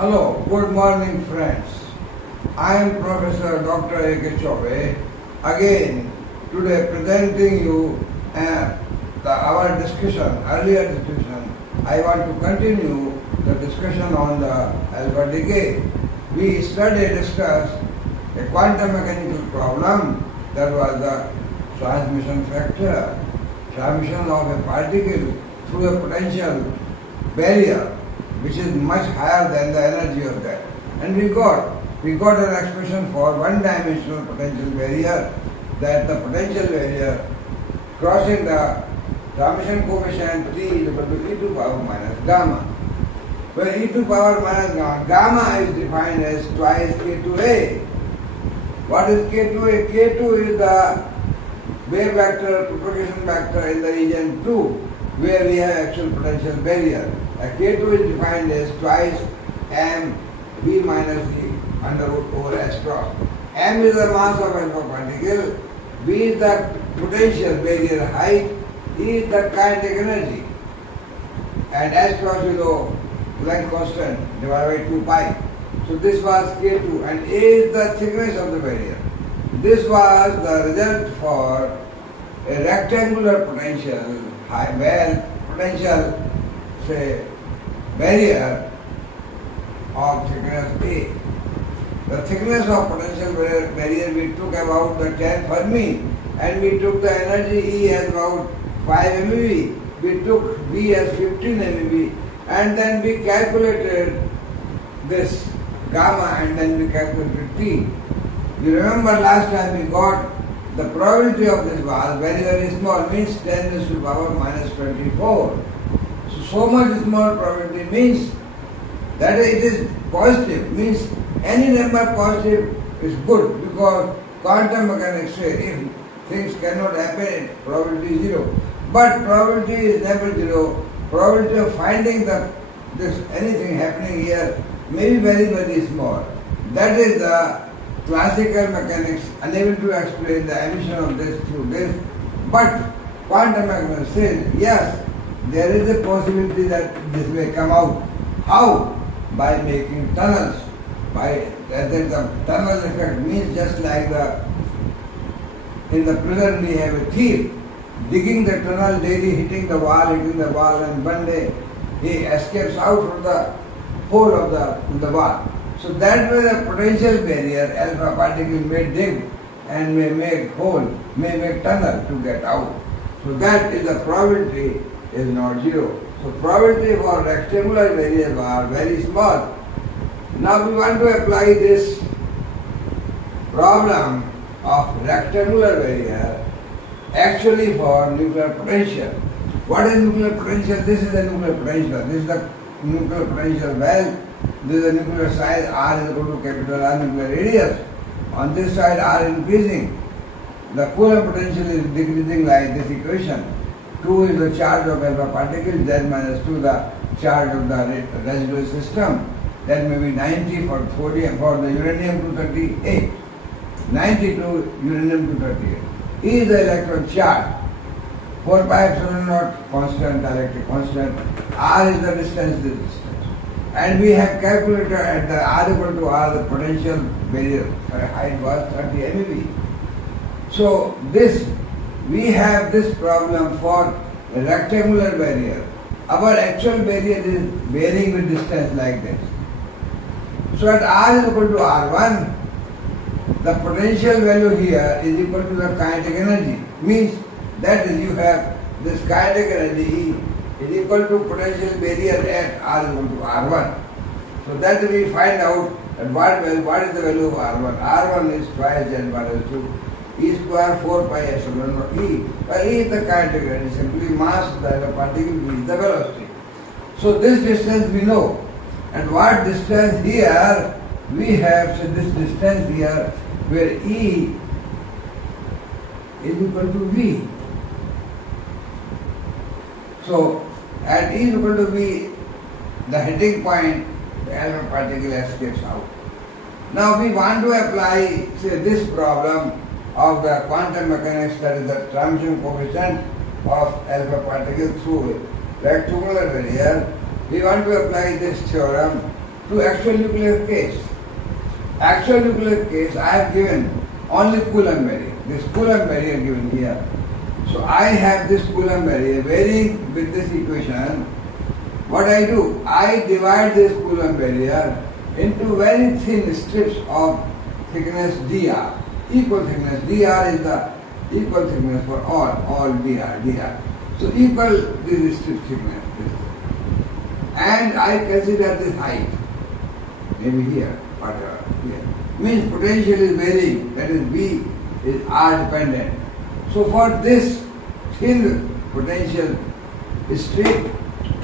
Hello, good morning friends. I am Professor Dr. A.k.chaubey again today presenting you our discussion, earlier discussion. I want to continue the discussion on the alpha decay. We discussed a quantum mechanical problem that was the transmission factor, transmission of a particle through a potential barrier which is much higher than the energy of that. And we got an expression for one-dimensional potential barrier, that the potential barrier crossing the transmission coefficient T is equal to e to power minus gamma. Where e to power minus gamma is defined as twice K2A. What is K2A? K2 is the wave vector, propagation vector in the region 2, where we have actual potential barrier. K2 is defined as twice m v minus e under root over s cross. M is the mass of alpha particle, v is the potential barrier height, e is the kinetic energy, and s cross is the Planck constant divided by 2 pi. So this was K2, and A is the thickness of the barrier. This was the result for a rectangular potential, potential say barrier of thickness A. The thickness of potential barrier we took about the 10 Fermi, and we took the energy E as about 5 MeV. We took V as 15 MeV, and then we calculated this gamma, and then we calculated T. You remember last time we got the probability of this was very, very small, means 10 raised to the power minus 24. So much small probability means that it is positive, means any number positive is good, because quantum mechanics say if things cannot happen, probability is 0. But probability is never 0. Probability of finding anything happening here may be very, very small. That is the classical mechanics unable to explain the emission of this through this. But quantum mechanics says yes, there is a possibility that this may come out. How? By making tunnels. The tunnel effect means just like in the prison we have a thief digging the tunnel daily, hitting the wall, and one day he escapes out from the hole of the wall. So that way the potential barrier, alpha particle may dig and may make hole, may make tunnel to get out. So that is the probability is not 0. So probability for rectangular barriers are very small. Now we want to apply this problem of rectangular barrier actually for nuclear potential. What is nuclear potential? This is the nuclear potential. This is the nuclear potential well. This is the nuclear size, R is equal to capital R nuclear radius. On this side R increasing. The Coulomb potential is decreasing like this equation. 2 is the charge of alpha particle, Z minus 2 the charge of the residual system. That may be 90 for the uranium-238. 90 to uranium-238. E is the electron charge. 4 pi epsilon naught constant, dielectric constant. R is the distance, this distance. And we have calculated at the R equal to R the potential barrier height was 30 MeV. So we have this problem for a rectangular barrier. Our actual barrier is varying with distance like this. So at R is equal to R1, the potential value here is equal to the kinetic energy. Means that is you have this kinetic energy E is equal to potential barrier at R is equal to R1. So that we find out at what is the value of R1. R1 is twice Z minus 2. E square 4 pi epsilon naught E. While E is the kinetic energy, simply mass of the particle, V is the velocity. So this distance we know. And what distance here we have, so this distance here where E is equal to V. So at E is equal to V, the hitting point, the alpha particle escapes out. Now we want to apply, say, this problem of the quantum mechanics, that is the transmission coefficient of alpha particle through rectangular barrier. We want to apply this theorem to actual nuclear case. Actual nuclear case I have given only Coulomb barrier. This Coulomb barrier given here. So I have this Coulomb barrier varying with this equation. What I do? I divide this Coulomb barrier into very thin strips of thickness dr. Equal thickness. Dr is the equal thickness for all dr. So equal this strip thickness. And I consider this height. Maybe here, whatever, here. Means potential is varying, that is V is R dependent. So for this thin potential strip,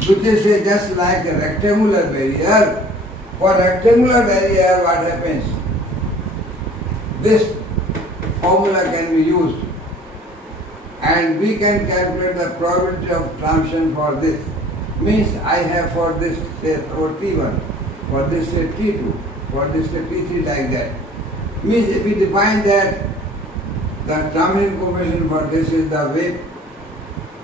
which is just like a rectangular barrier, for rectangular barrier what happens? This formula can be used and we can calculate the probability of transition for this. Means I have for this say for T1, for this say T2, for this say T3 like that. Means if we define that the transition coefficient for this is the wave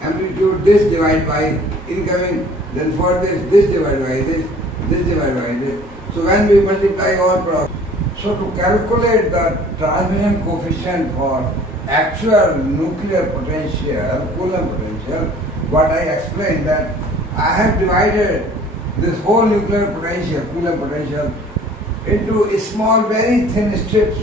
amplitude, this divided by incoming, then for this divided by this divided by this. So when we multiply all problems, so to calculate the transmission coefficient for actual nuclear potential, Coulomb potential, what I explained that I have divided this whole nuclear potential, Coulomb potential, into small, very thin strips,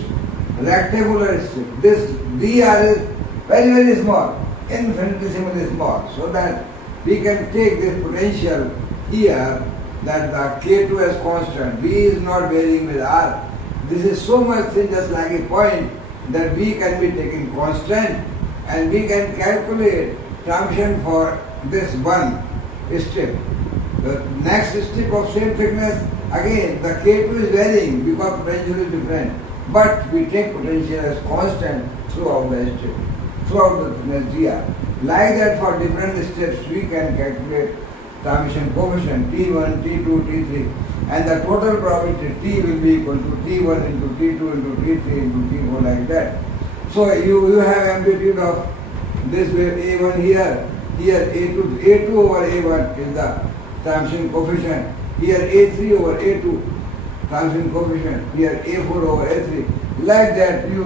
rectangular strips. This dr is very, very small, infinitesimally small, so that we can take this potential here, that the K2 is constant, V is not varying with R. This is so much thin, just like a point, that V can be taken constant, and we can calculate transition for this one strip. The next strip of same thickness, again the K2 is varying because potential is different, but we take potential as constant throughout the strip, throughout the thickness dr. Like that for different strips we can calculate transition coefficient T1, T2, T3, and the total probability T will be equal to T1 into T2 into T3 into T4 like that. So you have amplitude of this wave A1 here A2 over A1 is the transition coefficient, here A3 over A2 transition coefficient, here A4 over A3. Like that you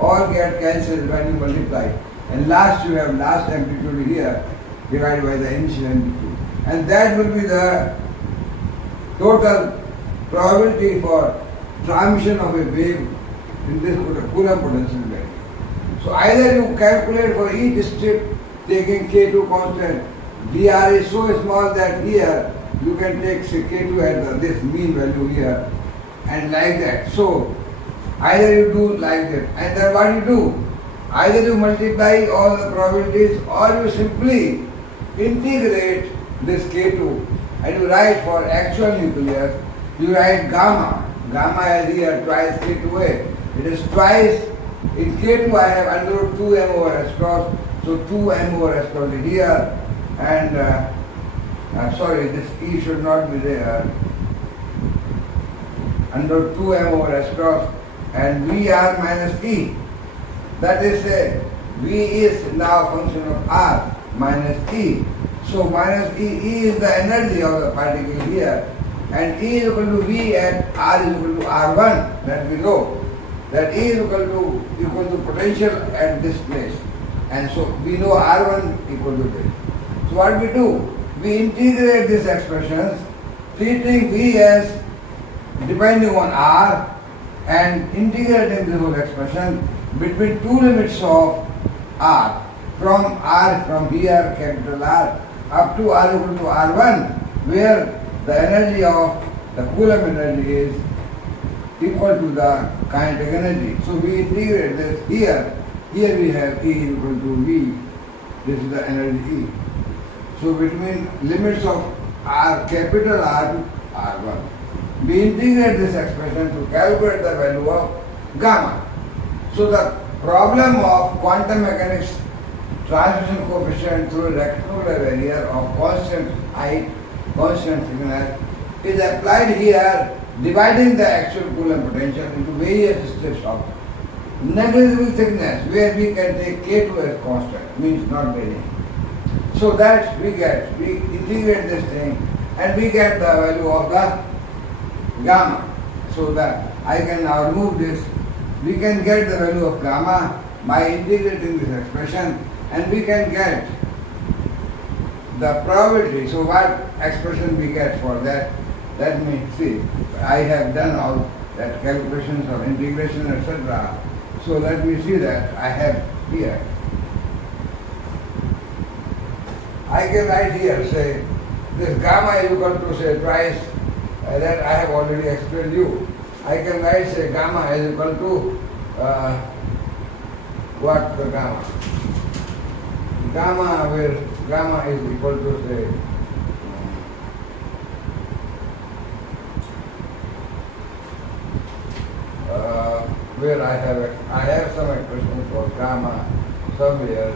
all get cancelled when you multiply. And last you have last amplitude here divided by the initial amplitude. And that will be the total probability for transmission of a wave in this Coulomb potential value. So either you calculate for each strip taking K2 constant, dr is so small that here you can take say K2 at this mean value here and like that. So either you do like that, and then what you do? Either you multiply all the probabilities or you simply integrate this K2 and you write for actual nucleus, you write gamma. Gamma is here twice K2A. It is twice, in K2 I have under root 2m over s cross, so 2m over s cross is here, and sorry, this E should not be there, under 2m over s cross, and VR minus E. That is V is now a function of R minus E. So minus E is the energy of the particle here, and E is equal to V and R is equal to R1, that we know. That E is equal to potential at this place. And so we know R1 equal to this. So what we do? We integrate these expressions, treating V as depending on R and integrating this whole expression between two limits of R. From here, capital R, up to R equal to R1, where the energy of the Coulomb energy is equal to the kinetic energy. So we integrate this here. Here we have E equal to V. This is the energy E. So between limits of R, capital R to R1, we integrate this expression to calculate the value of gamma. So the problem of quantum mechanics transmission coefficient through a rectangular barrier of constant height, constant thickness is applied here, dividing the actual Coulomb potential into various strips of negligible thickness where we can take K2 as constant, means not varying. So that we integrate this thing and we get the value of the gamma. So that I can now remove this. We can get the value of gamma by integrating this expression, and we can get the probability. So what expression we get for that? Let me see. I have done all that calculations of integration, etc. So let me see that I have here. I can write here, say, this gamma is equal to, say, twice, that I have already explained you. I can write, say, gamma is equal to, what the gamma? Gamma is equal to, say, where I have some expression for gamma somewhere.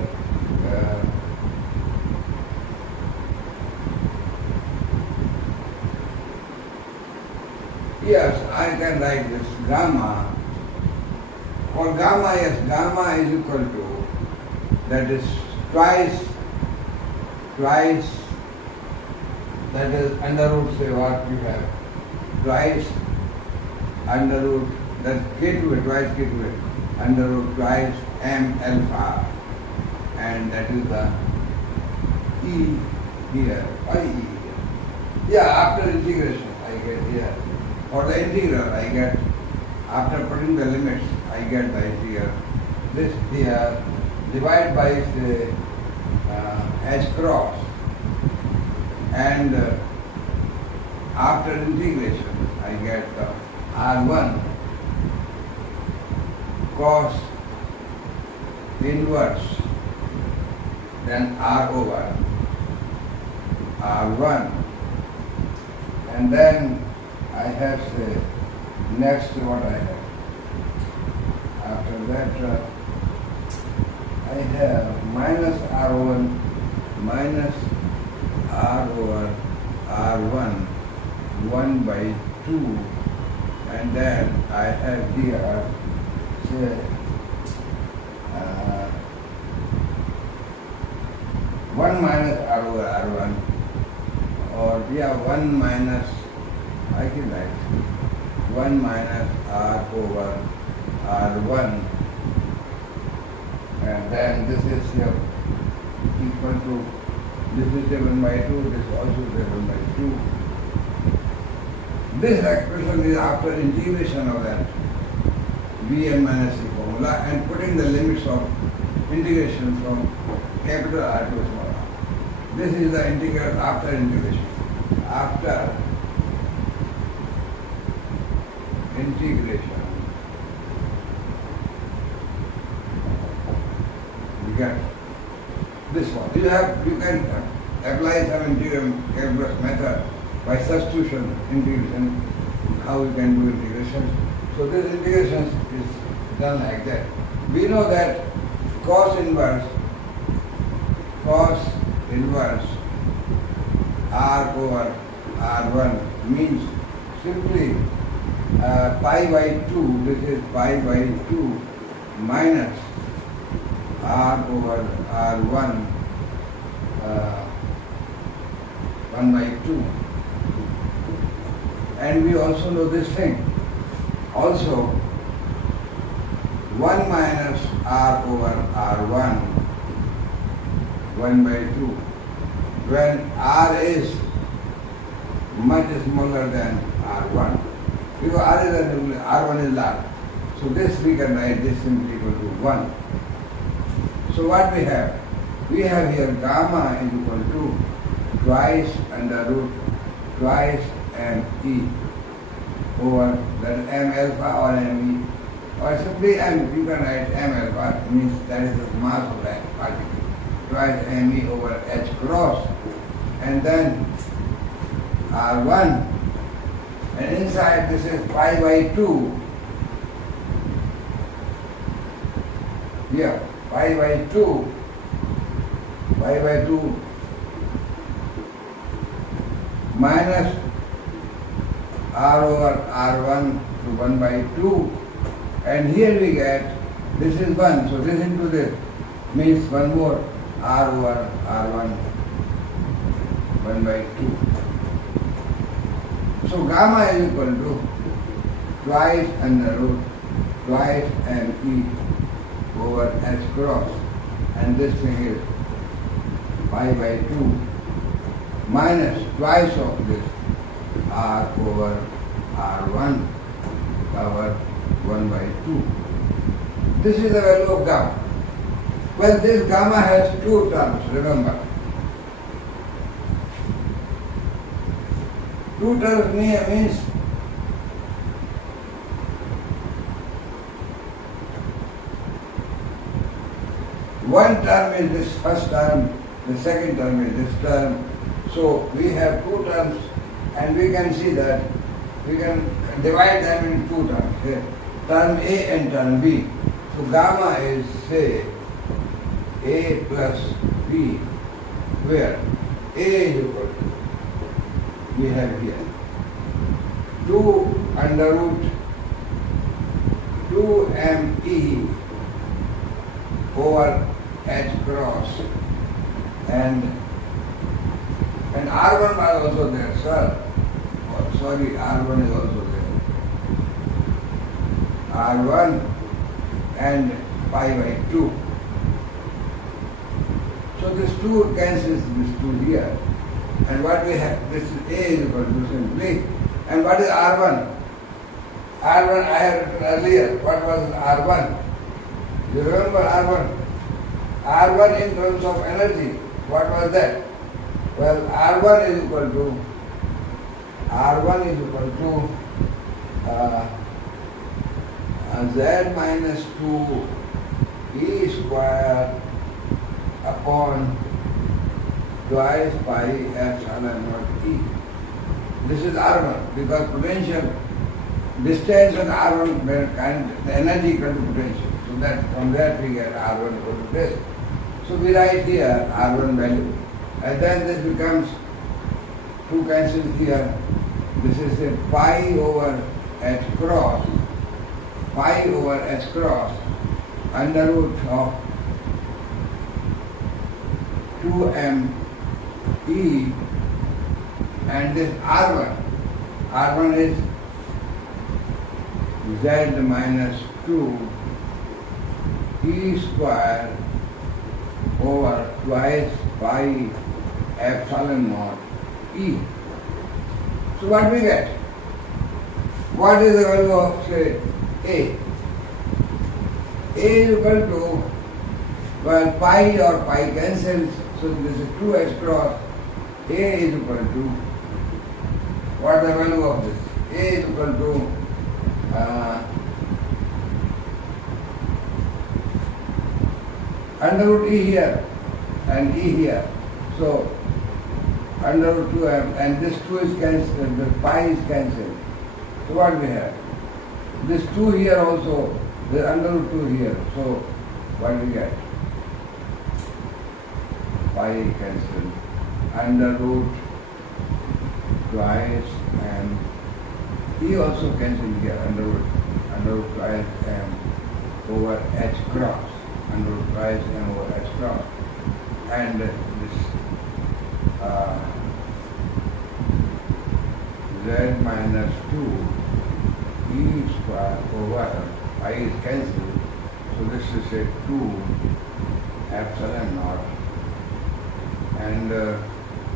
Yes, I can write this gamma. For gamma, yes, gamma is equal to, that is twice, that is under root, say what we have, twice under root, that's k to a, twice k to a, under root twice m alpha, and that is the e here, I e here. Yeah, after integration I get here. For the integral I get, after putting the limits, I get the integral. This here, divide by, say, h cross, and after integration I get the r1 cos inverse, then r over r1, and then I have, say, next what I have. After that I have minus r1 minus r over r1 1 by 2, and then I have here, say, 1 minus r over r1, or yeah, 1 minus, I can write 1 minus r over r1, and then this is here equal to, this is 7 by 2, this also 7 by 2. This expression is after integration of that Vn minus c formula and putting the limits of integration from capital R to small r. This is the integral after integration. After integration, you get this one. You can apply some integral calculus method by substitution integration, how you can do integration. So this integration is done like that. We know that cos inverse r over r1 means simply pi by 2, this is pi by 2 minus r over r1 1 by 2. And we also know this thing. Also 1 minus r over r1 1 by 2, when r is much smaller than r1, because r is a nucleus, r1 is large. So this we can write this simply equal to 1. So what we have? We have here gamma is equal to twice under root twice m e over that m alpha or m e, or simply m, you can write m alpha, means that is the mass of that particle, twice m e over h cross, and then r1, and inside this is pi by 2, here pi by 2 minus r over r1 to 1 by 2, and here we get, this is 1, so this into this means one more r over r1 1 by 2. So gamma is equal to twice under root twice me over h cross, and this thing is pi by 2 minus twice of this r over r1 power 1 by 2. This is the value of gamma. Well, this gamma has two terms, remember. Two terms means one term is this first term, the second term is this term. So we have two terms, and we can see that we can divide them in two terms, okay? Term A and term B. So gamma is, say, A plus B, where A is equal to, we have here 2 under root 2me over h cross, and r1 was also there, sir. Oh, sorry, r1 is also there. r1 and pi by 2. So this 2 cancels this 2 here. And what we have, this is A is equal to simply. And what is r1? r1 I have written earlier. What was r1? You remember r1? r1 in terms of energy. What was that? Well, r1 is equal to z minus 2 e square upon twice pi epsilon naught e. This is r1 because potential distance on r1 the energy equal to potential. So that from that we get r1 equal to this. So we write here r1 value, and then this becomes 2 cancels here. This is a pi over h cross under root of 2m e, and this r1 is z minus 2 e square over twice pi epsilon naught e. So what we get? What is the value of, say, A? A is equal to, well, pi or pi cancels, so this is 2h cross. A is equal to, what is the value of this? A is equal to under root e here and e here. So under root 2m, and this 2 is cancelled, the pi is cancelled. So what we have? This 2 here also, the under root 2 here. So what we get? Pi cancelled. Under root twice m. E also cancelled here, under root twice m over h cross. Under root twice m over h cross. And this z minus 2 e square over pi is cancelled, so this is a 2 epsilon naught, and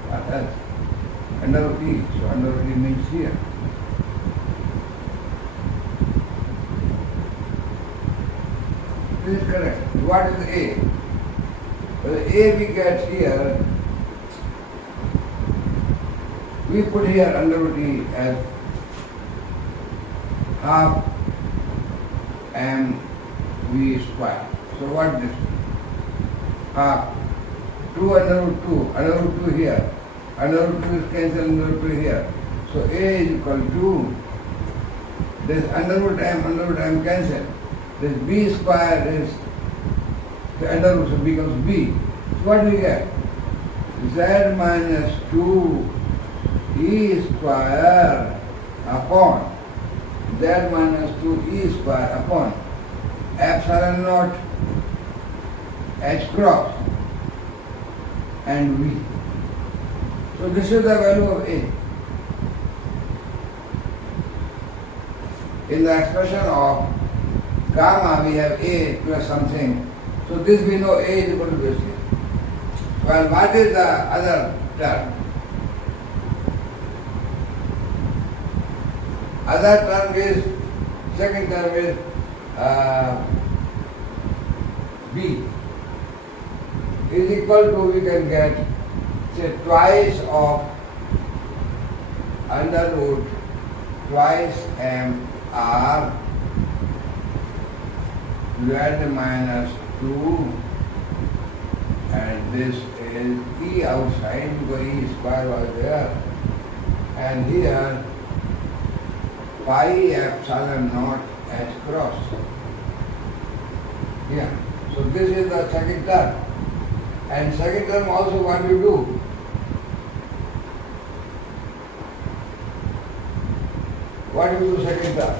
what else? Under root e, so under root e means here. This is correct. What is A? Well, A we get here, we put here under root e as half m v square. So what is this? Half 2 under root 2 here. Under root 2 is cancelled, under root 2 here. So A is equal to this under root m cancelled. This b square is the under root, so becomes b. So what do we get? Z minus 2 e square upon z minus 2 e square upon epsilon naught h cross and v. So this is the value of A. in the expression of gamma we have A plus something. So this we know A is equal to this. Well, what is the other term? Other term is, second term is B is equal to, we can get, say, twice of under root twice mr z minus 2, and this is E outside because E square was there, and here pi epsilon naught h cross. Yeah. So this is the second term. And second term also what we do? What do you do second term?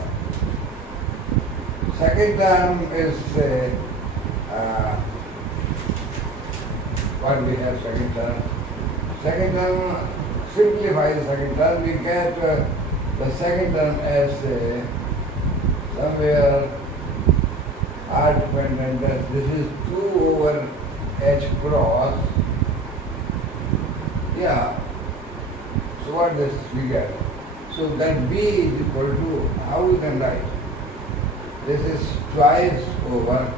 Second term is what we have second term. Second term, simplify the second term, we get the second term as somewhere r dependent as this is 2 over h cross. Yeah. So what this we get? So that B is equal to, how we can write? This is twice over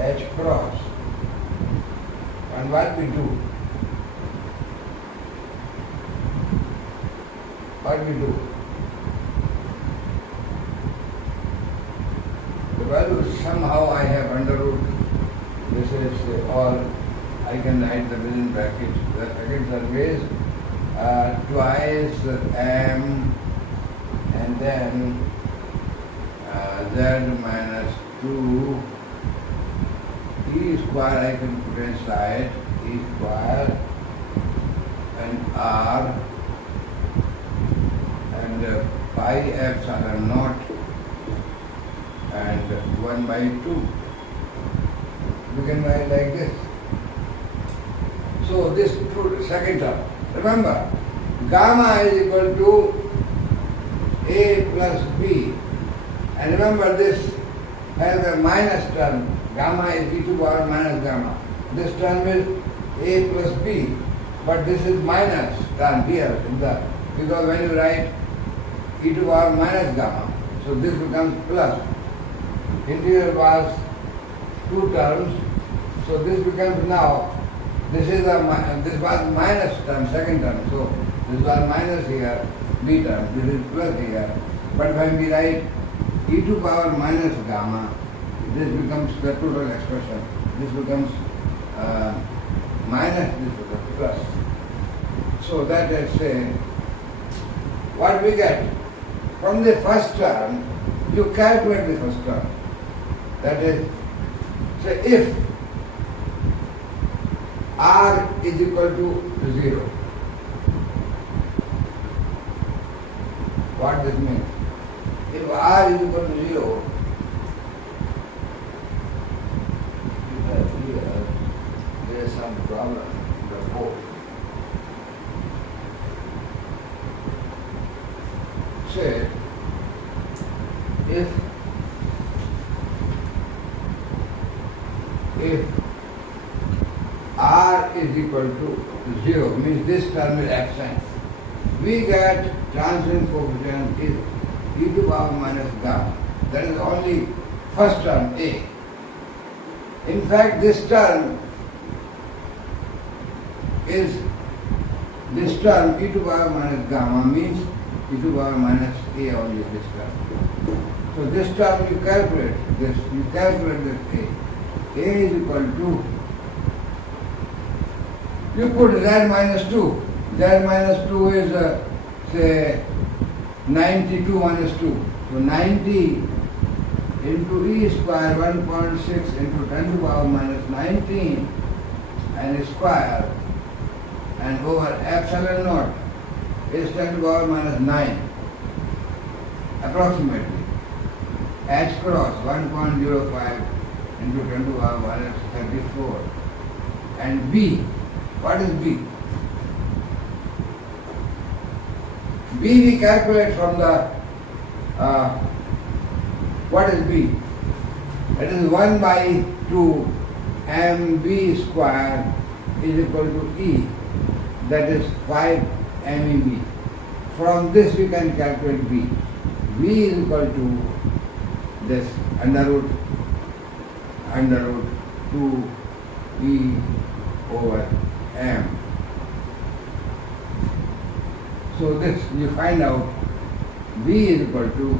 h cross. And what we do? What we do? Well, somehow I have under root. This is all, I can write the within brackets. The second term is twice m and then z minus 2 e square I can put inside, e square and r and pi epsilon naught and 1 by 2. We can write like this. So this second term. Remember, gamma is equal to A plus B. And remember this has a minus term. Gamma is e to power minus gamma. This term is A plus B. But this is minus term here in the, because when you write e to power minus gamma, so this becomes plus. Integral was two terms, so this becomes now, this is this was minus term, second term, so this was minus here, B term, this is plus here. But when we write e to power minus gamma, this becomes the total expression. This becomes minus, this becomes plus. So that is what we get from the first term, you calculate the first term. That is, say if r is equal to 0, what this means? If r is equal to 0, here there is some problem in the board. Say if r is equal to 0, means this term is absent, we get transient coefficient is e to power minus gamma. That is only first term A. In fact, this term is, this term e to power minus gamma means e to power minus A only this term. So this term you calculate this, A. A is equal to, you put z minus 2. Z minus 2 is, say, 92 minus 2. So 90 into e square 1.6 into 10 to the power minus 19 and square and over epsilon naught is 10 to the power minus 9 approximately. H cross 1.05 into 10 to the power minus 34. And B, what is B? B we calculate from the uh, what is B? That is 1 by 2 mb square is equal to E, that is 5 MEB. From this we can calculate B. V is equal to this under root 2 E over M. So this you find out V is equal to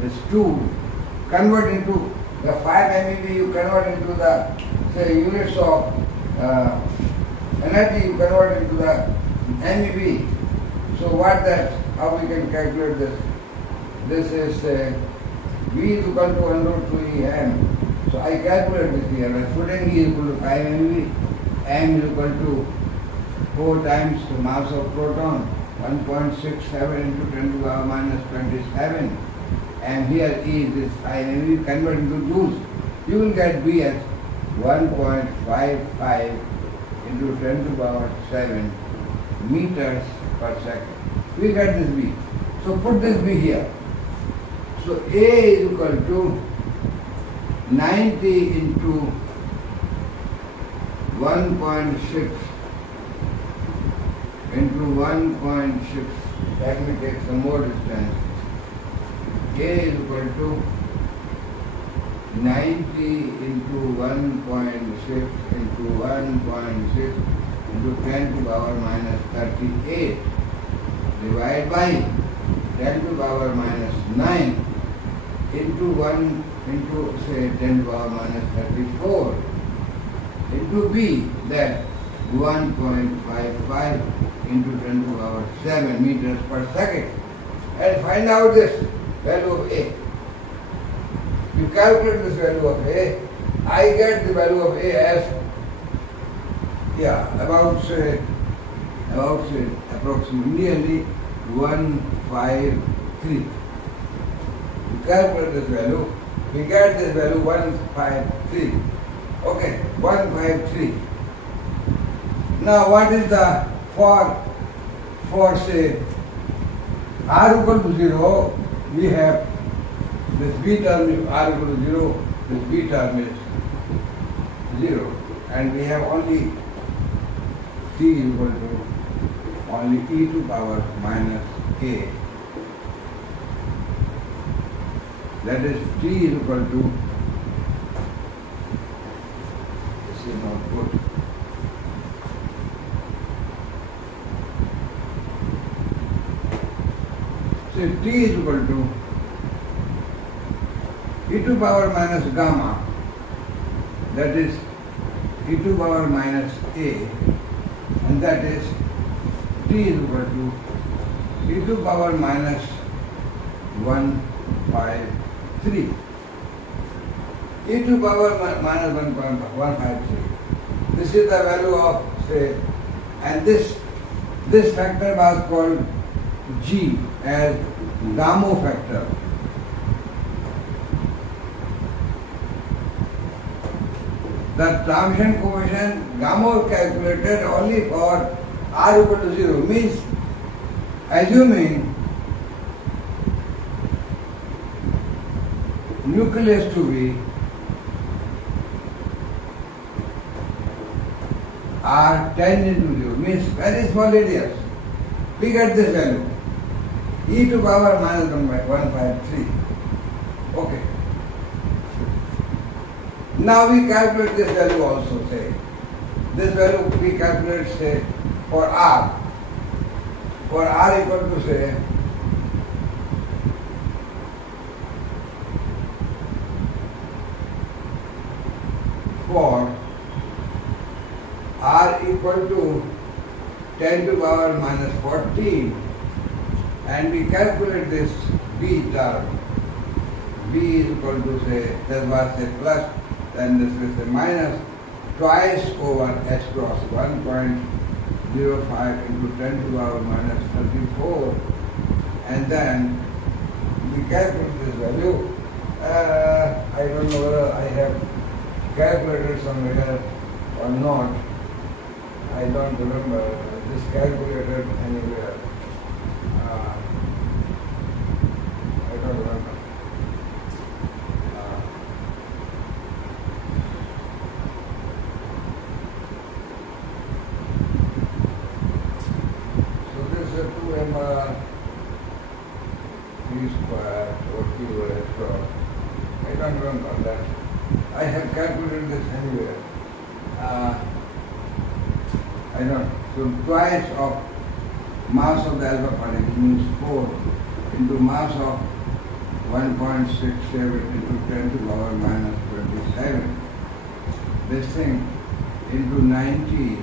this 2, convert into the 5 MeV, you convert into the say units of energy, you convert into the MeV. So what that, how we can calculate this? This is V is equal to 102 EM. So I calculate this here. By putting E is equal to 5 MeV, M is equal to 4 times the mass of proton, 1.67 into 10 to the power minus 27. And here E is this 5 MeV, convert into joules. You will get B as 1.55 into 10 to the power 7 meters per second. We get this B. So put this B here. So A is equal to 90 into 1.6 into 1.6. Let me take some more distance. A is equal to 90 into 1.6 into 1.6 into 10 to the power minus 38 divided by 10 to the power minus 9 into 1 into say 10 to the power minus 34 into B, that 1.55 into 10 to the power 7 meters per second, and find out this value of A. You calculate this value of A, I get the value of A as about say approximately 153. You calculate this value, we get this value 153. Okay, 153. Now what is the for say R equal to 0, we have this B term is R equal to 0, this B term is 0, and we have only C equal to only E to power minus A. That is T is equal to, this is not good. So T is equal to e to power minus gamma, that is e to power minus A, and that is T is equal to e to power minus 153. E to power minus 153. This is the value of say, and this factor was called G as Gamow factor. The transmission coefficient Gamow calculated only for R equal to 0, means assuming nucleus to be R 10 into 0, means very small radius. We get this value, e to power minus 153. Okay. Now we calculate this value also, say. This value we calculate, say, for R. For R equal to, say, for R equal to 10 to power minus 14, and we calculate this B term. B is equal to, say, this was a plus, then this is a minus, twice over h cross 1.05 into 10 to the power minus 34, and then we calculate this value. I don't know whether I have calculated somewhere or not. I don't remember this calculated anywhere. remember T square or Q raised to, I don't remember that. I have calculated this anywhere. I don't. So twice of mass of the alpha particle means 4 into mass of 1.67 into 10 to the power minus 27. This thing into 90,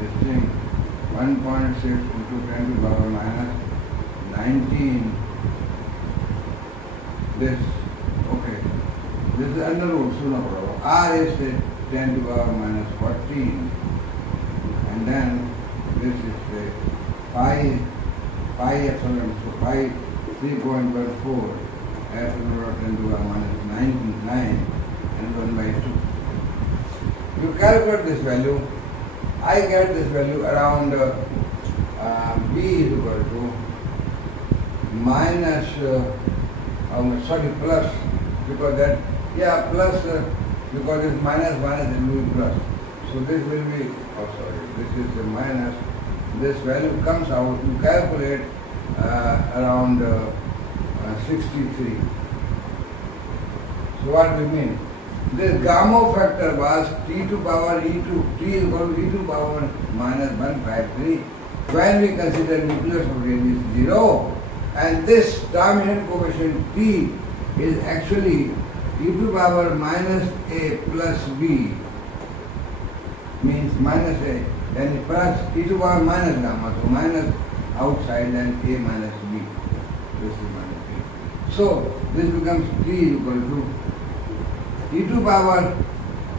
this thing 1.6 into 10 to the power minus 19. This, okay, this is under root, so no problem. R is 10 to the power minus 14. And then this is the pi epsilon, so pi 3.14 epsilon 10 to the power minus 99 and 1 by 2. You calculate this value, I get this value around B is equal to minus, plus, because that, plus, because it's minus, it will be plus. So this will be, this is the minus, this value comes out, you calculate around 63. So what do you mean? This gamma factor was t to power e2, t is equal to e to power minus 153 when we consider nucleus of range is 0, and this terminal coefficient t is actually e to power minus a plus b, means minus a, then plus e to power minus gamma, so minus outside then a minus b, this is minus b. So this becomes t equal to e to power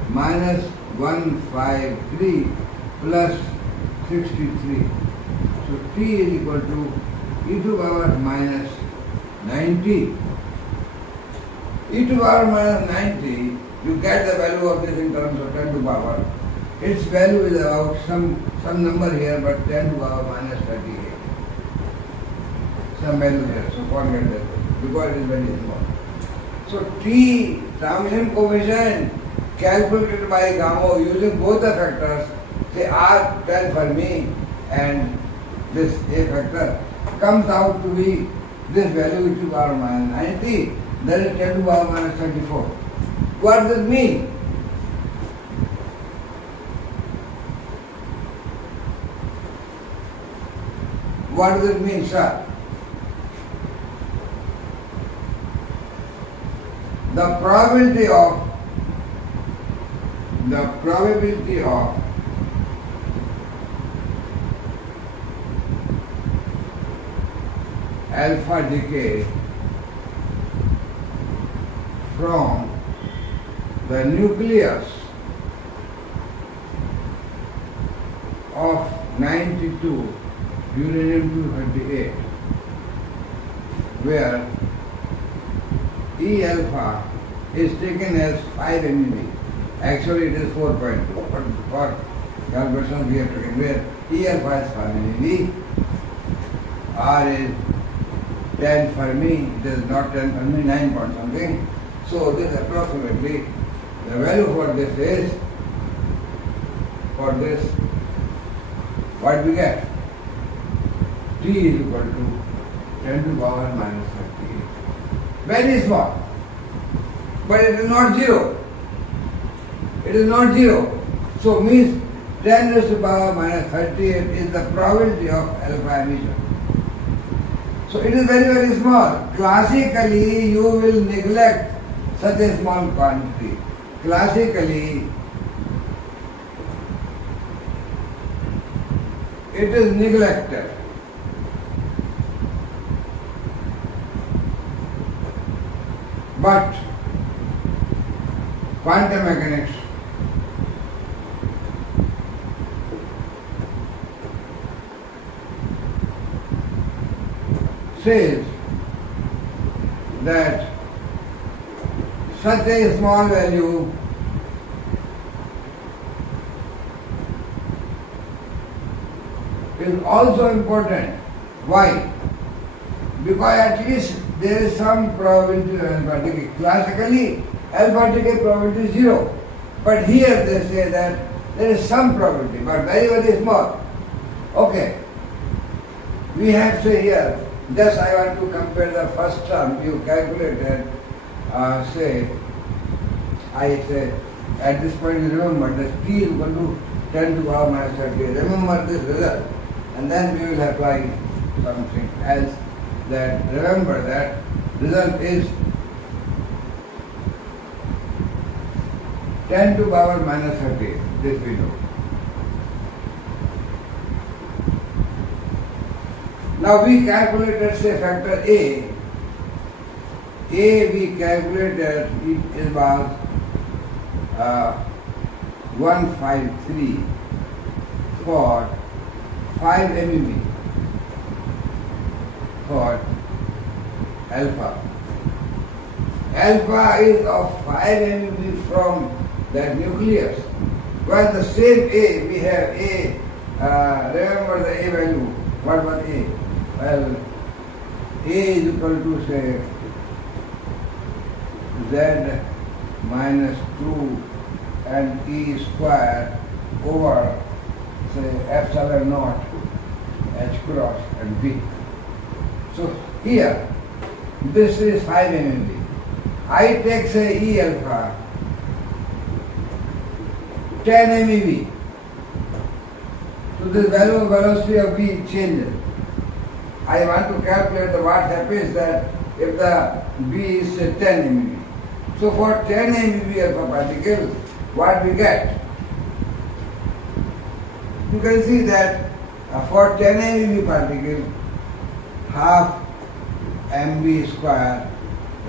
minus 153 plus 63. So t is equal to e to power minus 90. E to power minus 90, you get the value of this in terms of 10 to power. Its value is about some number here, but 10 to power minus 38. Some value here, so forget that, because it is very small. So T, transmission coefficient, calculated by gamma using both the factors, say R 10 Fermi and this A factor, comes out to be this value which is power minus 90, that is 10 to power minus 34. What does it mean? What does it mean, sir? The probability of alpha decay from the nucleus of 92 uranium-238, where E alpha is taken as 5 MeV. Actually it is 4.2, but for calculations we have taken where E alpha is 5 MeV, R is 10 Fermi, it is not 10 Fermi, 9 point something. So this approximately, the value for this is, what we get? T is equal to 10 to the power minus 38. Very small. But it is not 0. It is not 0. So means 10 raised to the power minus 38 is the probability of alpha emission. So it is very, very small. Classically, you will neglect such a small quantity. Classically, it is neglected. But quantum mechanics says that such a small value is also important. Why? Because at least there is some probability of alpha decay. Classically, alpha decay probability is 0. But here they say that there is some probability, but very, very small. Okay. we have say here, just I want to compare the first term you calculated, say, I say, at this point you remember that t is equal to 10 to the power minus 30. Remember this result, and then we will apply something else. That remember that result is 10 to the power minus 30. This we know. Now we calculated say factor A. A we calculated it was 153 for 5 MeV for alpha. Alpha is of 5 MeV from that nucleus. While the same A, we have A, remember the A value. What was A? Well, A is equal to say Z minus 2 and E square over say epsilon naught H cross and B. So here, this is 5 MeV. I take say E alpha 10 MeV. So this value of velocity of B changes. I want to calculate what happens that if the B is say 10 MeV. So for 10 MeV alpha particle, what we get? You can see that for 10 MeV particle, half mv square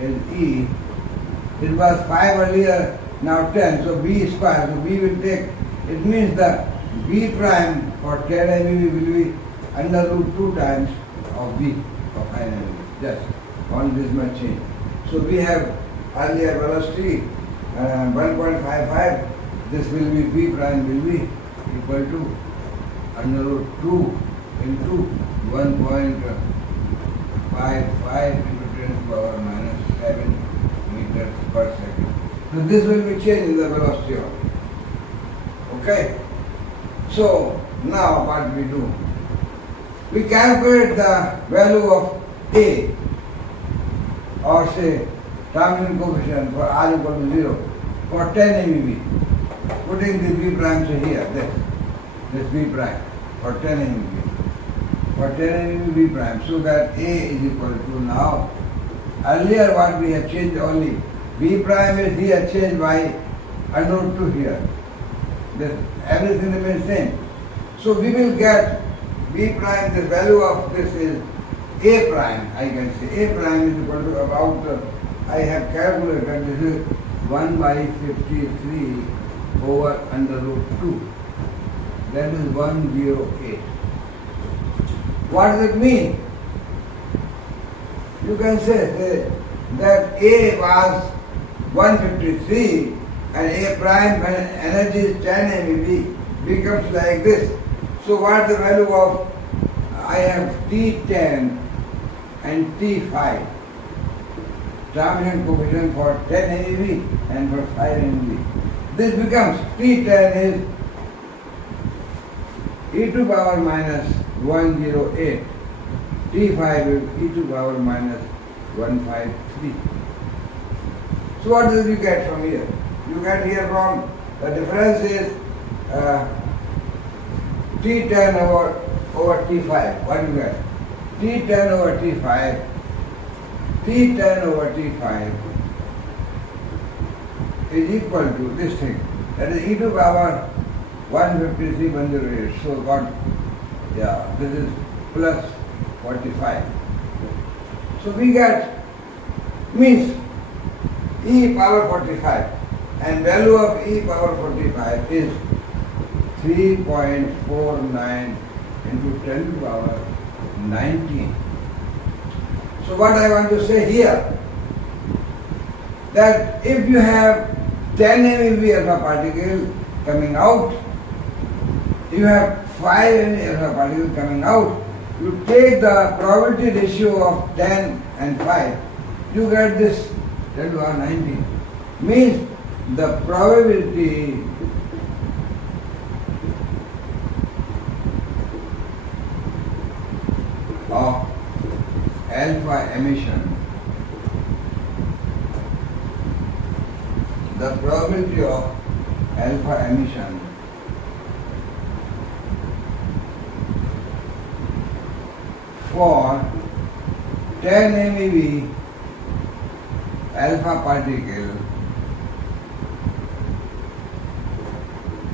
is E. It was 5 earlier, now 10, so B square, so B will take, it means the B prime for 10 MeV will be under root 2 times of B of 5 MeV, just on this much change. So we have earlier velocity 1.55, this will be B prime will be equal to under root 2 into 1.55 into 10 to the power minus 7 meters per second. So this will be change in the velocity of it. Okay? So now what we do? We calculate the value of A, or say transmission coefficient for R equal to 0 for 10 MeV. Putting the B prime to here, this B prime for 10 MeV. For 10 MeV B prime, so that A is equal to now. Earlier what we have changed only B prime is here changed by under root 2 here. Everything remains same. So we will get B prime, the value of this is A prime, I can say. A prime is equal to about, I have calculated, this is 1 by 53 over under root 2. That is 108. What does it mean? You can say that A was 153 and A prime when energy is 10 MeV becomes like this. So what is the value of, I have T10 and T5. Transmission coefficient for 10 MeV and for 5 MeV. This becomes T10 is e to power minus 108. T5 is e to power minus 153. So what do you get from here? You get here from, the difference is T10 over T5. What do you get? T10 over T5. T10 over T5 is equal to this thing. That is e to power 153, 108. So what? Yeah, this is plus 45. So we get, means e power 45, and value of e power 45 is 3.49 into 10 to the power 19. So what I want to say here, that if you have 10 MeV alpha particle coming out, you have 5 MeV alpha particle coming out, you take the probability ratio of 10 and 5, you get this 10 to the power 19. Means the probability alpha emission, the probability of alpha emission for 10 MeV alpha particle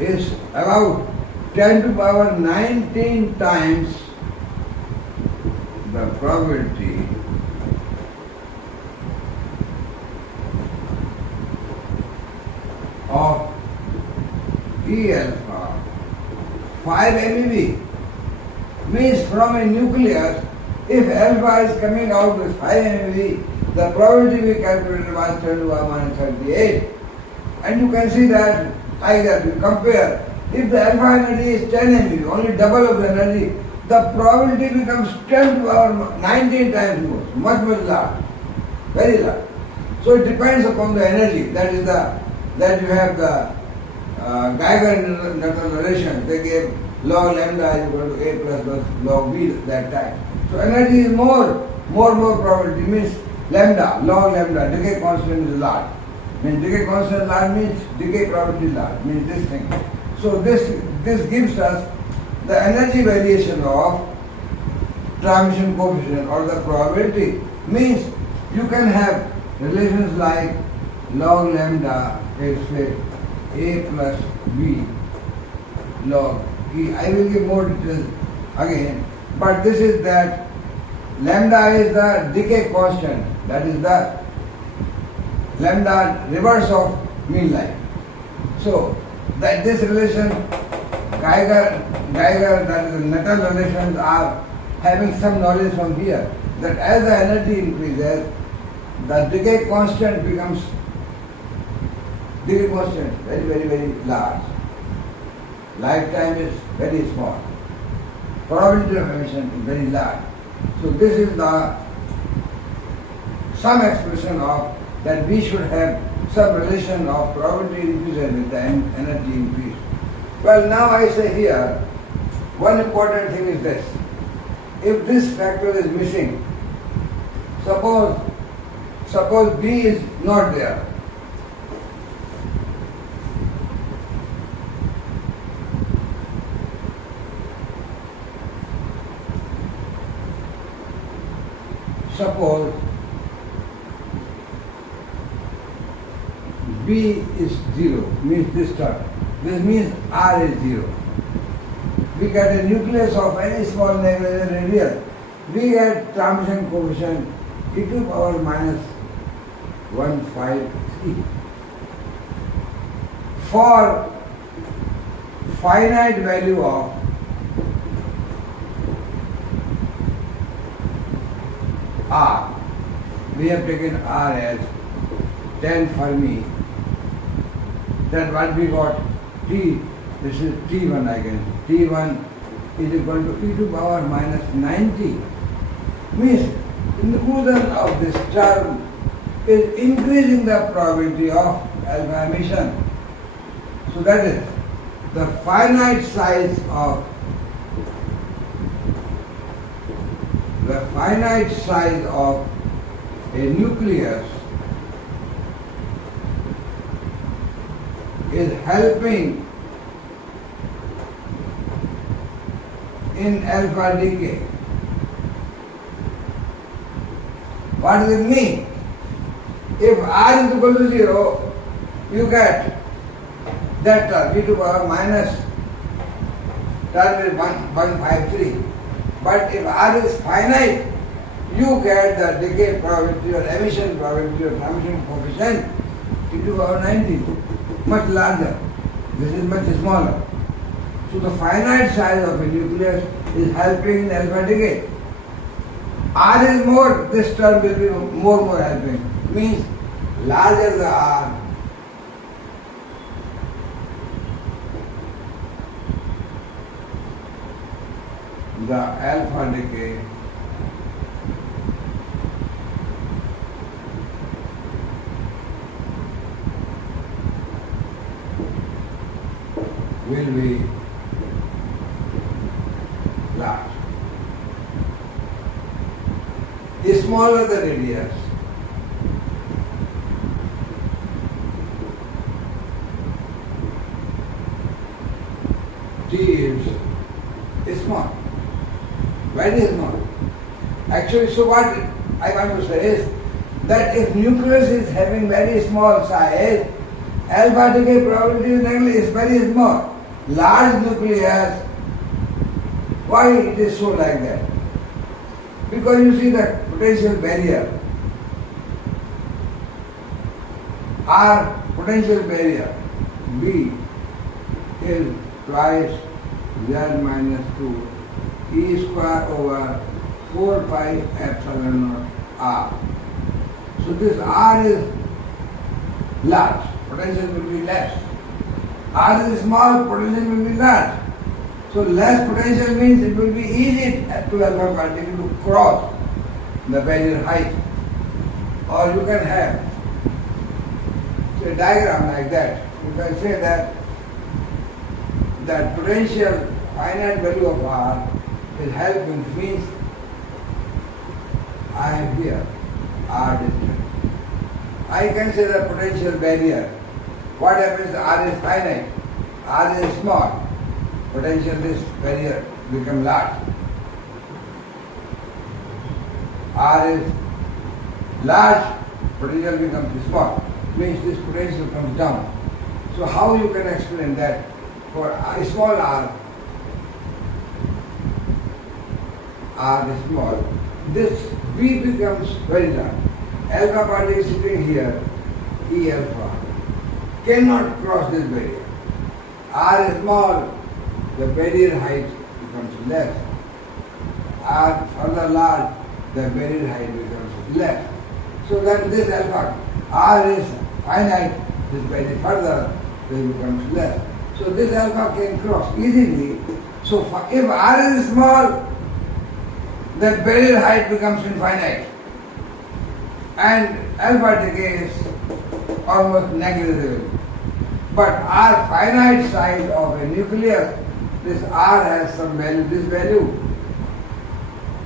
is about 10 to the power 19 times the probability of E alpha 5 MeV. Means from a nucleus, if alpha is coming out with 5 MeV, the probability we calculated was 10 to the power minus 38. And you can see that either you compare, if the alpha energy is 10 MeV, only double of the energy, the probability becomes 10 to the power 19 times more, much large, very large. So it depends upon the energy, that you have the Geiger-Nuttall relation. They gave log lambda is equal to A plus log B that time. So energy is more probability, means lambda, log lambda, decay constant is large. Means decay constant large means decay probability large, means this thing. So this gives us the energy variation of transmission coefficient or the probability. Means you can have relations like log lambda is say A plus B log E. I will give more details again, but this is that lambda is the decay constant, that is the lambda reverse of mean line. So that this relation Geiger that is the Nuttall relations are having some knowledge from here, that as the energy increases, the decay constant becomes very large. Lifetime is very small. Probability of emission is very large. So this is some expression of that we should have some relation of probability increase with the energy increase. Well, now I say here, one important thing is this. If this factor is missing, suppose B is not there, suppose B is 0, means this term. This means R is 0. We get a nucleus of any small negligible radius. We get transmission coefficient e to the power minus 153. For finite value of R, we have taken R as 10 Fermi. Then what we got? T, this is T1 again. T1 is equal to e to the power minus 90. Means inclusion of this term is increasing the probability of alpha emission. So that is the finite size of a nucleus is helping in alpha decay. What does it mean? If R is equal to 0, you get that term, e to the power minus term is 153. But if R is finite, you get the decay probability or emission probability or transmission coefficient e to the power 90, much larger. This is much smaller. So the finite size of a nucleus is helping in alpha decay. R is more, this term will be more helping. Means larger the R, the alpha decay will be large. The smaller the radius, T is small, very small. Actually, so what I want to say is that if nucleus is having very small size, alpha decay probability is very small. Large nucleus, why it is so like that? Because you see the potential barrier, R potential barrier, B is twice Z minus 2 E square over 4 pi epsilon naught R. So this R is large, potential will be less. R is small, potential will be large. So less potential means it will be easy to alpha particle to cross the barrier height. Or you can have a diagram like that. You can say that potential finite value of R is helping, which means I have here R distance. I can say the potential barrier. What happens? R is finite, R is small. Potential this barrier become large. R is large, potential becomes small. Means this potential comes down. So how you can explain that? For a small r is small, this B becomes very large. Alpha particle sitting here, E alpha, cannot cross this barrier. R is small, the barrier height becomes less. R further large, the barrier height becomes less. So that this alpha, R is finite, this barrier further, this becomes less. So this alpha can cross easily. So if R is small, the barrier height becomes infinite. And alpha decay is almost negligible. But R finite size of a nucleus, this R has some value, this value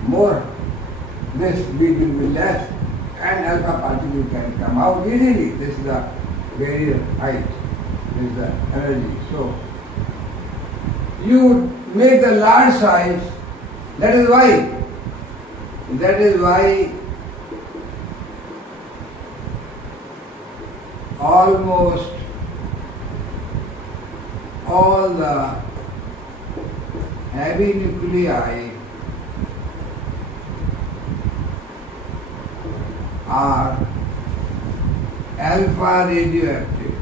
more, this B will be less, and alpha particle can come out easily. This is the barrier height, this is the energy. So you make the large size, that is why almost all the heavy nuclei are alpha radioactive.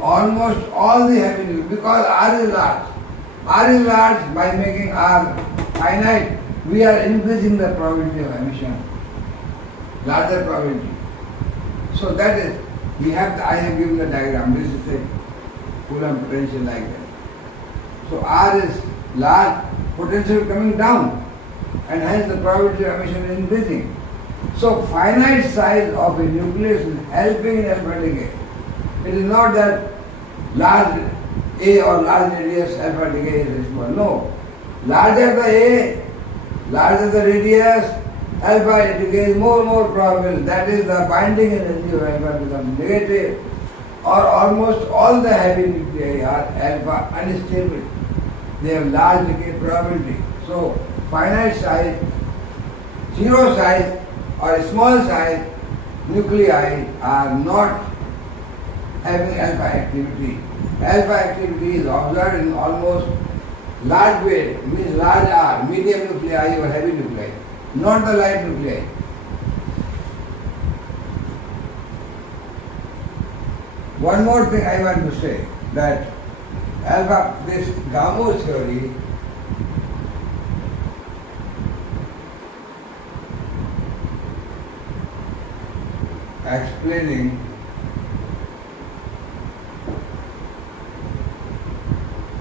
Almost all the heavy nuclei, because R is large. R is large, by making R finite, we are increasing the probability of emission, larger probability. So that is, I have given the diagram, this is a Coulomb potential like that. So R is large, potential coming down, and hence the probability of emission is increasing. So finite size of a nucleus is helping in alpha decay. It is not that large A or large radius alpha decay is small. No. Larger the A, larger the radius, alpha decay is more probable. That is, the binding energy of alpha becomes negative, or almost all the heavy nuclei are alpha unstable. They have large decay probability. So finite size, zero size or small size nuclei are not having alpha activity. Alpha activity is observed in almost large weight, means large R, medium nuclei or heavy nuclei, not the light nuclei. One more thing I want to say, that alpha, this Gamow theory explaining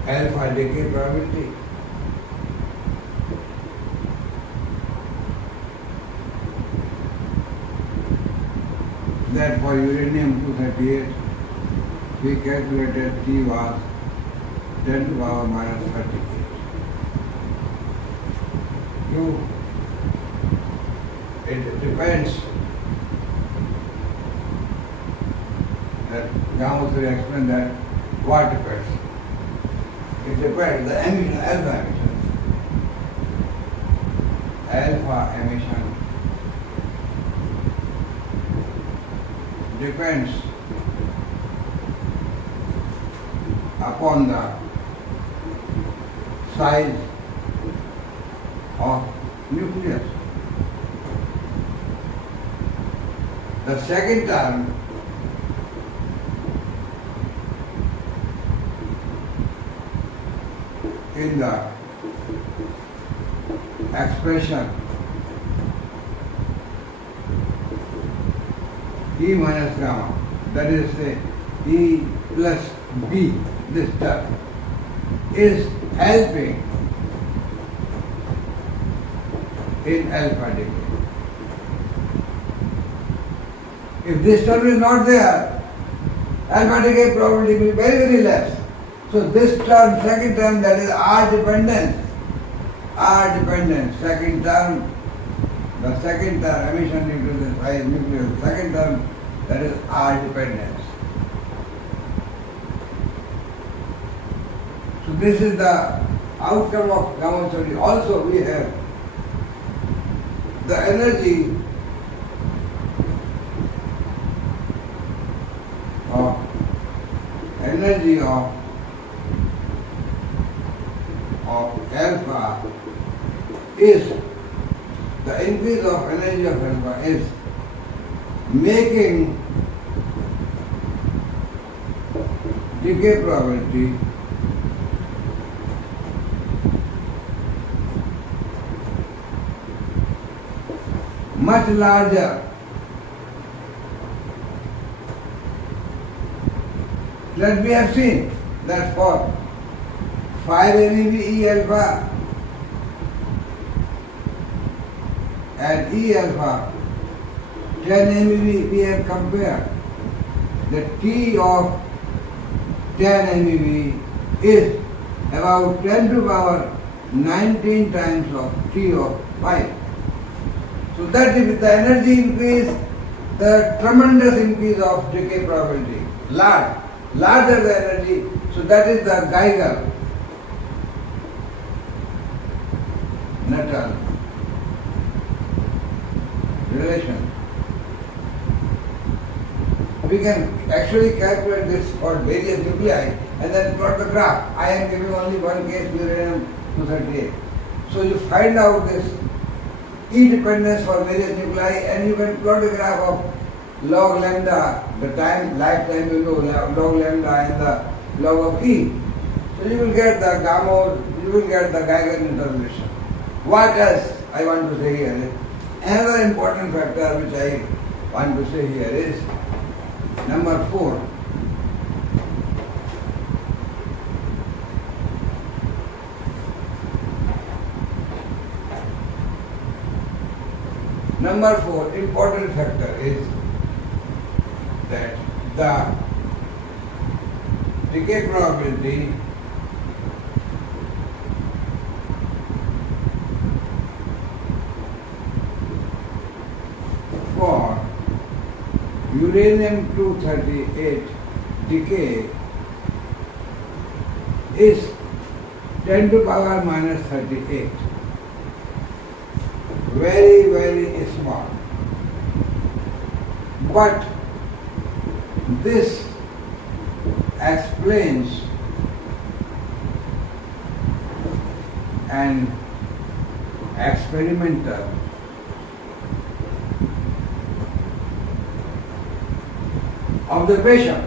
alpha decay probability. That for uranium-238, we calculated T was 10 to the power minus 38. it depends that Gauss will explain that what depends. It depends the emission, alpha emission depends upon the size of nucleus. The second term in the expression E minus gamma, that is say E plus B, this term, is helping in alpha decay. If this term is not there, alpha decay probability will be very, very less. So this term, second term, that is R dependence, second term, the second term, emission into the size nucleus, second term, that is R dependence. So this is the outcome of gamma study. Also we have the energy of alpha is, the increase of energy of alpha is making decay probability much larger. That we have seen that for 5 MeV E alpha and E alpha 10 MeV we have compared. The T of 10 MeV is about 10 to the power 19 times of T of 5. So that if the energy increase, the tremendous increase of decay probability, larger the energy, so that is the Geiger Nuttall relation. We can actually calculate this for various nuclei and then plot the graph. I am giving only one case, uranium-238. So you find out this E dependence for various nuclei and you can plot a graph of log lambda, the lifetime log lambda and the log of E. So you will get the gamma, you will get the Geiger Nuttall relation. What else I want to say here is, another important factor which I want to say here is number 4. Number 4 important factor is that the decay probability for uranium-238 decay is 10 to the power minus 38. Very, very small. But this explains an experimental observation.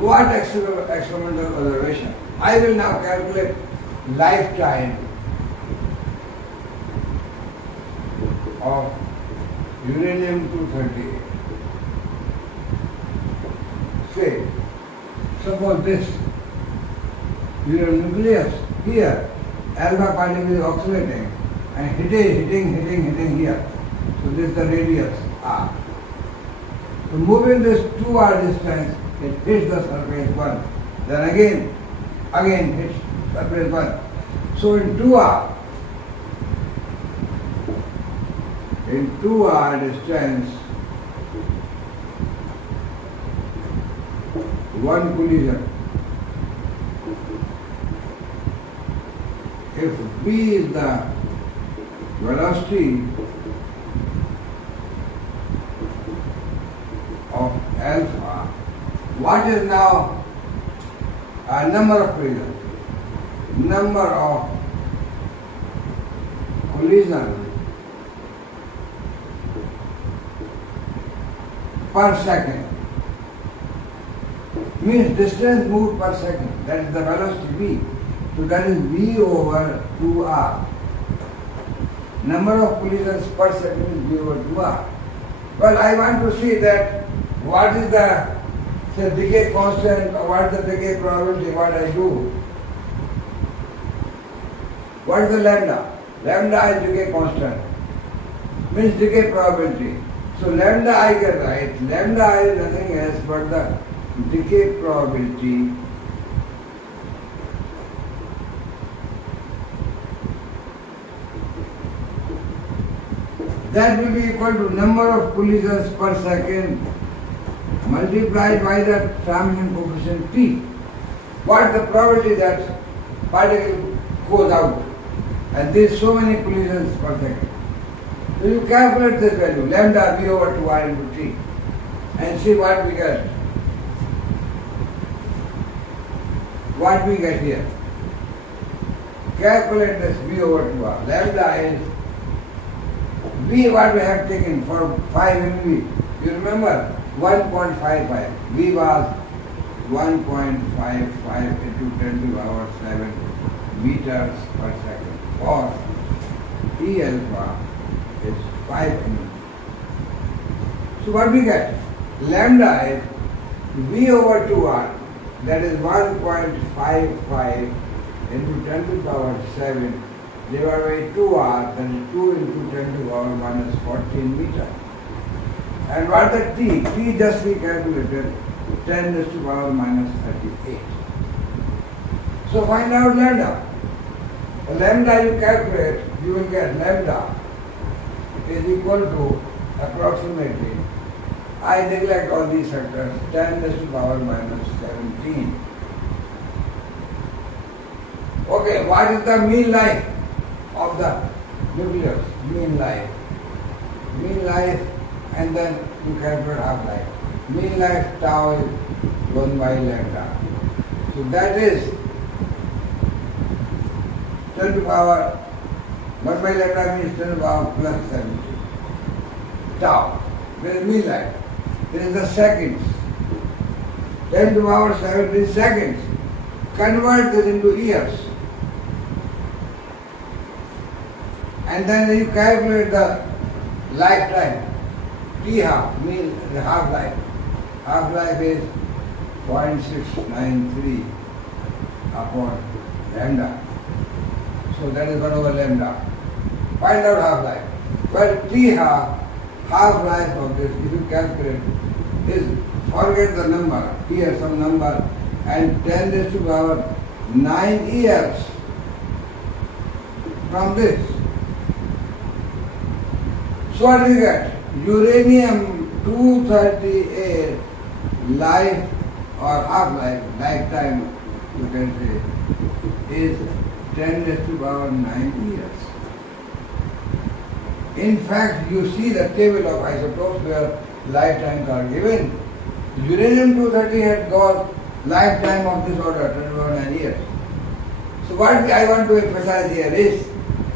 What experimental observation? I will now calculate lifetime of uranium-238. Say, suppose this uranium nucleus here, alpha particle is oscillating and hitting here. So this is the radius R. So moving this 2R distance, it hits the surface 1. Then again again hits surface 1. So in 2r distance, one collision. If v is the velocity of alpha, what is now a number of collisions? Number of collisions per second. Means distance moved per second. That is the velocity v. So that is v over 2r. Number of collisions per second is v over 2r. Well, I want to see that what is the decay constant or what is the decay probability, what I do. What is the lambda? Lambda is decay constant. Means decay probability. So lambda I can write. Lambda is nothing else but the decay probability that will be equal to number of collisions per second multiplied by the transmission coefficient t. What is the probability that particle goes out? And there is so many collisions per second. So you calculate this value, lambda v over 2r into t, and see what we get. What we get here. Calculate this v over 2r. Lambda is v what we have taken for 5 MeV. You remember 1.55. V was 1.55 into 10 to the power 7 meters per second. Or T alpha is 5 MeV. So what we get? Lambda is v over 2r, that is 1.55 into 10 to the power 7 divided by 2r, that is 2 into 10 to the power minus 14 meter. And what the t? T just we calculated 10 to the power minus 38. So find out lambda. The lambda you calculate, you will get lambda is equal to approximately, I neglect all these factors, 10 to the power minus 17. Okay, what is the mean life of the nucleus? Mean life. Mean life, and then you calculate half-life. Mean life tau is 1 by lambda. So that is 10 to the power, 1 by lambda means 10 to the power plus 70. Tau. There is mean life. There is the seconds. 10 to the power 70 seconds. Convert this into years. And then you calculate the lifetime. T half means the half-life. Half-life is 0.693 upon lambda. So that is 1 over lambda. Find out half-life. Well, T half-life of this, if you calculate, is, forget the number, here some number, and 10 raised to the power 9 years from this. So what do we get? Uranium-238 life or half-life, lifetime you can say, is 10 raised to the power 9 years. In fact, you see the table of isotopes where lifetimes are given. Uranium-238 had got lifetime of this order, 10 to the power 9 years. So what I want to emphasize here is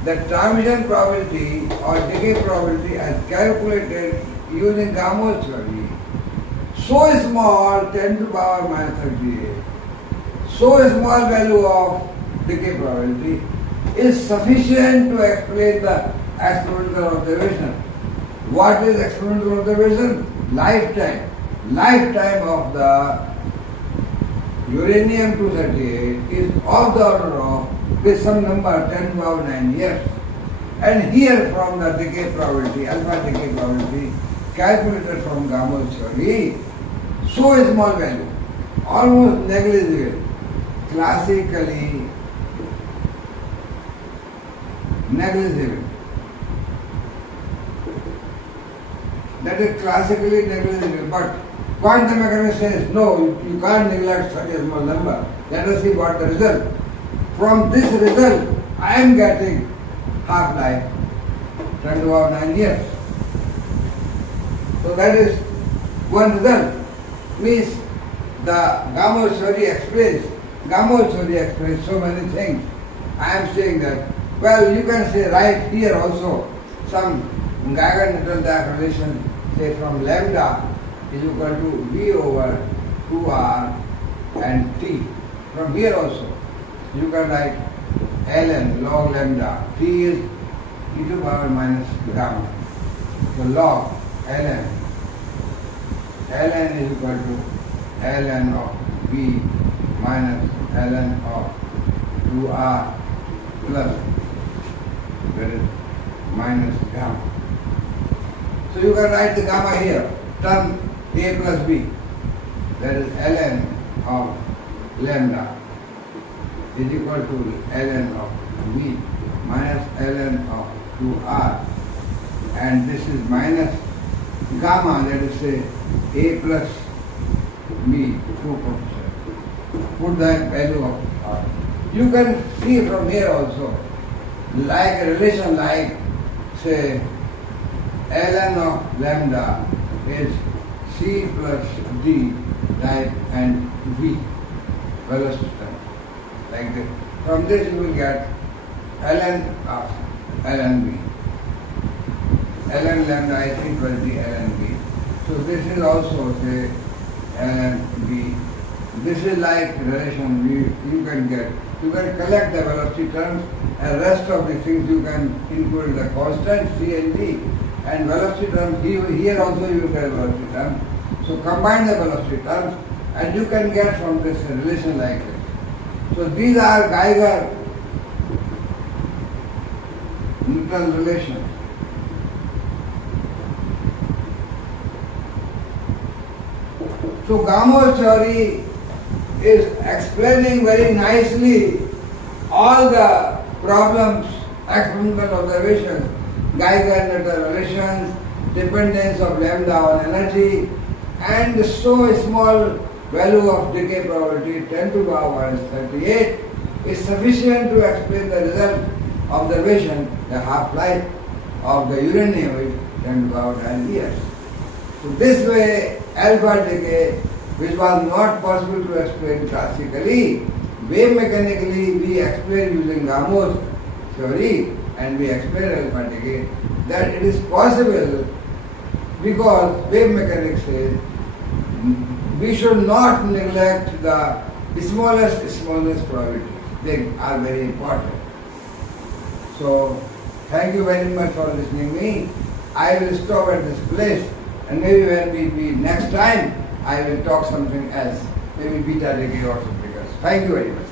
that transmission probability or decay probability as calculated using Gamow theory, so small 10 to the power minus 38, so small value of decay probability is sufficient to explain the experimental observation. What is experimental observation? Lifetime. Lifetime of the uranium-238 is of the order of with some number 10 to the power 9 years. And here from the decay probability, alpha decay probability, calculated from Gamow theory, so small value, almost negligible, classically negligible. That is classically negligible, but quantum mechanics says no, you can't neglect such a small number. Let us see what the result. From this result, I am getting half-life 10 to the power 9 years. So that is one result. Means the Gamow theory explains so many things. I am saying that, well, you can say right here also some Geiger-Newton relation, say from lambda is equal to V over 2R and T. From here also, you can write ln log lambda. T is e to the power minus gamma. So log ln is equal to ln of V minus ln of 2R plus, that is minus gamma. So you can write the gamma here, term A plus B, that is ln of lambda is equal to ln of V minus ln of 2R, and this is minus gamma, that is say A plus B, 2%. Put that value of R. You can see from here also, like a relation like, say, ln of lambda is C plus D type and V, velocity term, like this. From this you will get ln of ln B. ln lambda is C plus D ln B. So this is also, say, ln B. This is like relation you can get. You can collect the velocity terms, and rest of the things you can include the constant C and D, and velocity terms. Here also you will get velocity terms. So combine the velocity terms, and you can get from this a relation like this. So these are Geiger-Newton relations. So Gamow theory is explaining very nicely all the problems, experimental observations, Geiger-Newton relations, dependence of lambda on energy, and so small value of decay probability 10 to the power 38 is sufficient to explain the result observation, the half-life of the uranium is 10 to the power 9 years. So this way, alpha decay, which was not possible to explain classically, wave mechanically we explain using Gamow's theory, and we explain alpha decay, that it is possible because wave mechanics says we should not neglect the smallest probabilities. They are very important. So thank you very much for listening to me. I will stop at this place, and maybe when we meet next time, I will talk something else, maybe beta decay or something else. Thank you very much.